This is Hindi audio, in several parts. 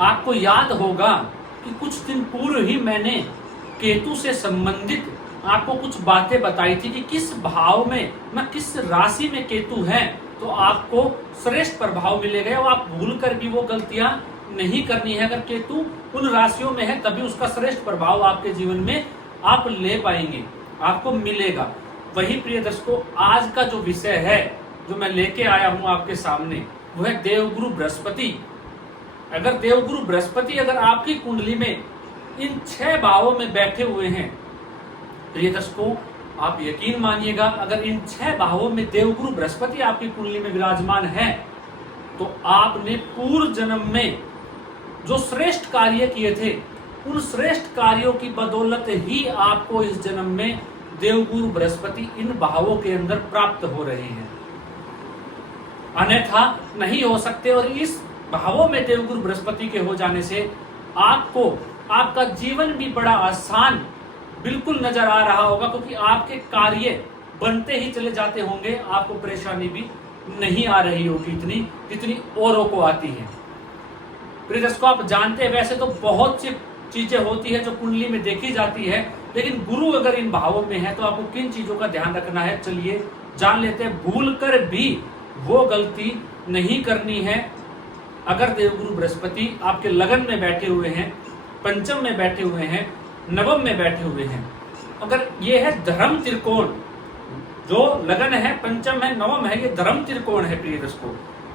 आपको याद होगा कि कुछ दिन पूर्व ही मैंने केतु से संबंधित आपको कुछ बातें बताई थी कि किस भाव में ना किस राशि में केतु है तो आपको श्रेष्ठ प्रभाव मिलेगा और आप भूल कर भी वो गलतियां नहीं करनी है। अगर केतु उन राशियों में है तभी उसका श्रेष्ठ प्रभाव आपके जीवन में आप ले पाएंगे, आपको मिलेगा। वही प्रिय दर्शकों, आज का जो विषय है जो मैं लेके आया हूं आपके सामने वो है देवगुरु बृहस्पति। अगर देवगुरु बृहस्पति अगर आपकी कुंडली में इन 6 भावों में बैठे हुए हैं, प्रिय दर्शकों आप यकीन मानिएगा, अगर इन 6 भावों में देवगुरु बृहस्पति आपकी कुंडली में विराजमान है तो आपने पूर्व जन्म में जो श्रेष्ठ कार्य किए थे उन श्रेष्ठ कार्यों की बदौलत ही आपको इस जन्म में देवगुरु बृहस्पति इन भावों के अंदर प्राप्त हो रहे हैं, अन्यथा नहीं हो सकते। और इस भावों में देवगुरु बृहस्पति के हो जाने से आपको आपका जीवन भी बड़ा आसान बिल्कुल नजर आ रहा होगा, क्योंकि आपके कार्य बनते ही चले जाते होंगे, आपको परेशानी भी नहीं आ रही होगी इतनी जितनी औरों को आती है। प्रिय दर्शकों आप जानते हैं वैसे तो बहुत सी चीजें होती है जो कुंडली में देखी जाती है, लेकिन गुरु अगर इन भावों में है तो आपको किन चीजों का ध्यान रखना है चलिए जान लेते हैं। भूल कर भी वो गलती नहीं करनी है। अगर देवगुरु बृहस्पति आपके लगन में बैठे हुए हैं, पंचम में बैठे हुए हैं, नवम में बैठे हुए हैं, अगर ये है धर्म त्रिकोण, जो लगन है पंचम है नवम है, ये धर्म त्रिकोण है प्रिय दर्शकों।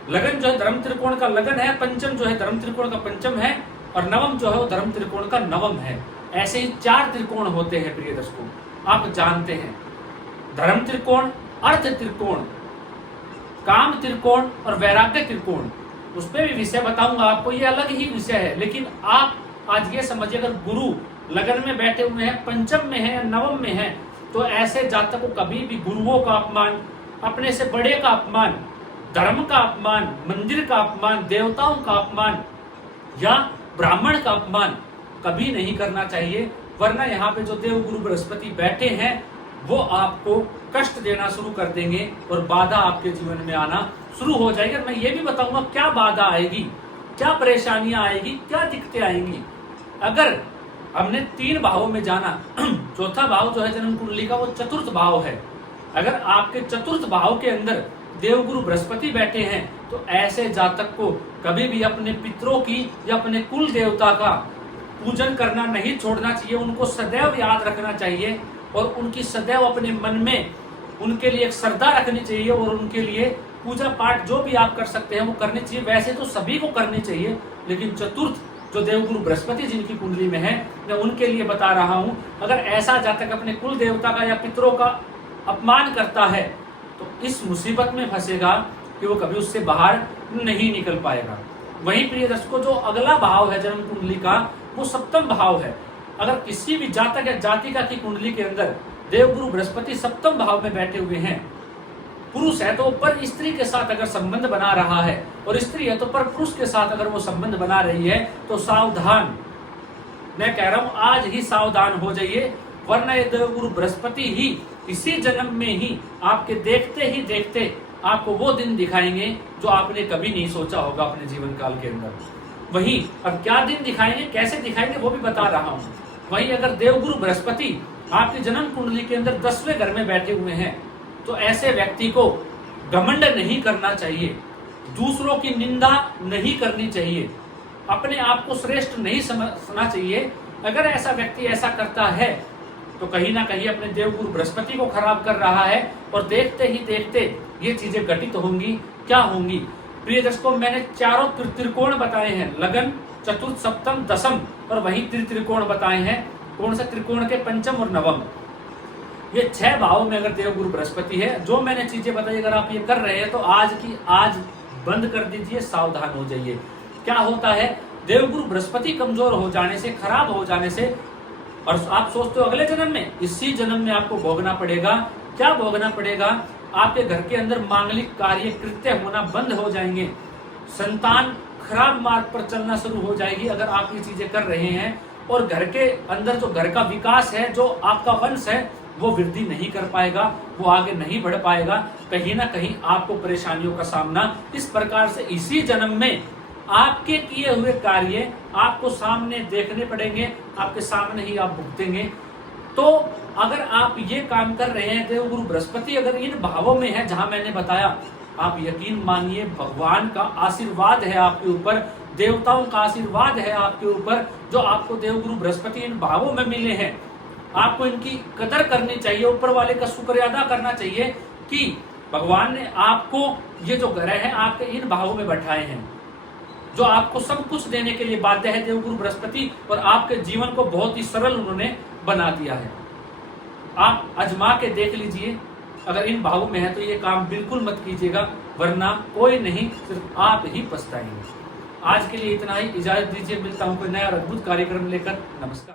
लगन जो है धर्म त्रिकोण का लगन है, पंचम जो है धर्म त्रिकोण का पंचम है और नवम जो है वो धर्म त्रिकोण का नवम है। ऐसे ही 4 त्रिकोण होते हैं प्रिय दर्शकों, आप जानते हैं धर्म त्रिकोण, अर्थ त्रिकोण, काम त्रिकोण और वैराग्य त्रिकोण। उस पर भी विषय बताऊंगा आपको, ये अलग ही विषय है। लेकिन आप आज ये समझिए अगर गुरु लगन में बैठे हुए हैं, पंचम में है या नवम में है, तो ऐसे जातक को कभी भी गुरुओं का अपमान, अपने से बड़े का अपमान, धर्म का अपमान, मंदिर का अपमान, देवताओं का अपमान या ब्राह्मण का अपमान कभी नहीं करना चाहिए, वरना यहाँ पे जो देवगुरु बृहस्पति बैठे हैं वो आपको कष्ट देना शुरू कर देंगे और बाधा आपके जीवन में आना शुरू हो जाएगी। मैं ये भी बताऊंगा क्या बाधा आएगी, क्या परेशानियां आएगी, क्या दिक्कतें आएंगी। अगर हमने 3 भावों में जाना, चौथा भाव जो है जन्म कुंडली का वो चतुर्थ भाव है। अगर आपके चतुर्थ भाव के अंदर देवगुरु बृहस्पति बैठे हैं तो ऐसे जातक को कभी भी अपने पितरों की या अपने कुल देवता का पूजन करना नहीं छोड़ना चाहिए, उनको सदैव याद रखना चाहिए और उनकी सदैव अपने मन में उनके लिए एक श्रद्धा रखनी चाहिए और उनके लिए पूजा पाठ जो भी आप कर सकते हैं वो करनी चाहिए। वैसे तो सभी को करनी चाहिए, लेकिन चतुर्थ जो देवगुरु बृहस्पति जिनकी कुंडली में है मैं उनके लिए बता रहा हूं। अगर ऐसा जातक अपने कुल देवता का या पितरों का अपमान करता है तो इस मुसीबत में फंसेगा कि वो कभी उससे बाहर नहीं निकल पाएगा। वहीं प्रिय दर्शकों जो अगला भाव है जन्म कुंडली का वो सप्तम भाव है। अगर किसी भी जातक या जातिका की कुंडली के अंदर देवगुरु बृहस्पति सप्तम भाव में बैठे हुए हैं, पुरुष है तो पर स्त्री के साथ अगर संबंध बना रहा है और स्त्री है तो पर पुरुष के साथ अगर वो संबंध बना रही है तो सावधान, मैं कह रहा हूं आज ही सावधान हो जाइए, वरना ये देवगुरु बृहस्पति ही इसी जन्म में ही आपके देखते ही देखते आपको वो दिन दिखाएंगे जो आपने कभी नहीं सोचा होगा अपने जीवन काल के अंदर। वहीं अब क्या दिन दिखाएंगे, कैसे दिखाएंगे वो भी बता रहा हूं। वहीं अगर देवगुरु बृहस्पति आपकी जन्म कुंडली के अंदर 10वें घर में बैठे हुए हैं तो ऐसे व्यक्ति को घमंड नहीं करना चाहिए, दूसरों की निंदा नहीं करनी चाहिए, अपने आप को श्रेष्ठ नहीं समझना चाहिए। अगर ऐसा व्यक्ति ऐसा करता है तो कहीं ना कहीं अपने देवगुरु बृहस्पति को खराब कर रहा है और देखते ही देखते ये चीजें घटित होंगी। क्या होंगी प्रिय दर्शकों, मैंने चारों त्रिकोण बताए हैं, लगन, चतुर्थ, सप्तम, दशम और वही त्रिकोण बताए हैं। कौन सा त्रिकोण के पंचम और नवम, ये 6 भावों में अगर देवगुरु बृहस्पति है, जो मैंने चीजें बताई अगर आप ये कर रहे हैं तो आज की आज बंद कर दीजिए, सावधान हो जाइए। क्या होता है देवगुरु बृहस्पति कमजोर हो जाने से, खराब हो जाने से, और आप सोचते हो अगले जन्म में, इसी जन्म में आपको भोगना पड़ेगा। क्या भोगना पड़ेगा, आपके घर के अंदर मांगलिक कार्य कृत्य होना बंद हो जाएंगे, संतान खराब मार्ग पर चलना शुरू हो जाएगी अगर आप ये चीजें कर रहे हैं, और घर के अंदर जो घर का विकास है, जो आपका वंश है वो वृद्धि नहीं कर पाएगा, वो आगे नहीं बढ़ पाएगा। कहीं ना कहीं आपको परेशानियों का सामना इस प्रकार से इसी जन्म में आपके किए हुए कार्य आपको सामने देखने पड़ेंगे, आपके सामने ही आप भुगतेंगे। तो अगर आप ये काम कर रहे हैं, देवगुरु बृहस्पति अगर इन भावों में है जहां मैंने बताया, आप यकीन मानिए भगवान का आशीर्वाद है आपके ऊपर, देवताओं का आशीर्वाद है आपके ऊपर, जो आपको देवगुरु बृहस्पति इन भावों में मिले हैं। आपको इनकी कदर करनी चाहिए, ऊपर वाले का शुक्र अदा करना चाहिए कि भगवान ने आपको ये जो ग्रह है आपके इन भावों में बैठाए हैं, जो आपको सब कुछ देने के लिए बाध्य है देवगुरु बृहस्पति, और आपके जीवन को बहुत ही सरल उन्होंने बना दिया है। आप आजमा के देख लीजिए, अगर इन भावों में है तो ये काम बिल्कुल मत कीजिएगा, वरना कोई नहीं, सिर्फ आप ही पछताएंगे। आज के लिए इतना ही, इजाजत दीजिए, मिलता हूं कोई नया और अद्भुत कार्यक्रम लेकर। नमस्कार।